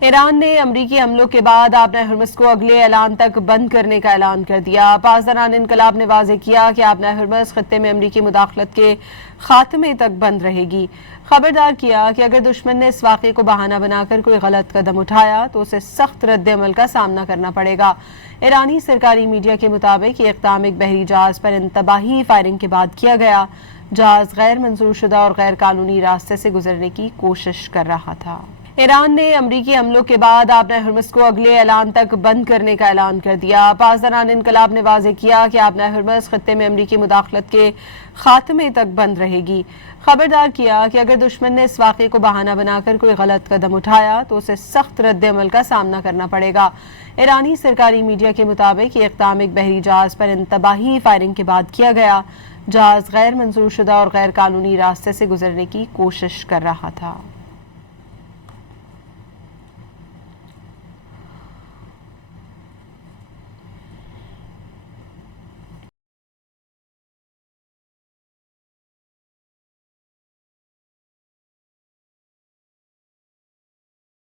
ایران نے امریکی حملوں کے بعد آبنۂ ہرمز کو اگلے اعلان تک بند کرنے کا اعلان کر دیا۔ پاسداران انقلاب نے واضح کیا کہ آبنۂ ہرمز خطے میں امریکی مداخلت کے خاتمے تک بند رہے گی۔ خبردار کیا کہ اگر دشمن نے اس واقعے کو بہانہ بنا کر کوئی غلط قدم اٹھایا تو اسے سخت رد عمل کا سامنا کرنا پڑے گا۔ ایرانی سرکاری میڈیا کے مطابق یہ اقدام ایک بحری جہاز پر انتباہی فائرنگ کے بعد کیا گیا۔ جہاز غیر منظور شدہ اور غیر قانونی راستے سے گزرنے کی کوشش کر رہا تھا۔ ایران نے امریکی حملوں کے بعد آبنۂ ہرمز کو اگلے اعلان تک بند کرنے کا اعلان کر دیا۔ پاسداران انقلاب نے واضح کیا کہ آبنۂ ہرمز خطے میں امریکی مداخلت کے خاتمے تک بند رہے گی۔ خبردار کیا کہ اگر دشمن نے اس واقعے کو بہانہ بنا کر کوئی غلط قدم اٹھایا تو اسے سخت رد عمل کا سامنا کرنا پڑے گا۔ ایرانی سرکاری میڈیا کے مطابق یہ اقدام ایک بحری جہاز پر انتباہی فائرنگ کے بعد کیا گیا۔ جہاز غیر منظور شدہ اور غیر قانونی راستے سے گزرنے کی کوشش کر رہا تھا۔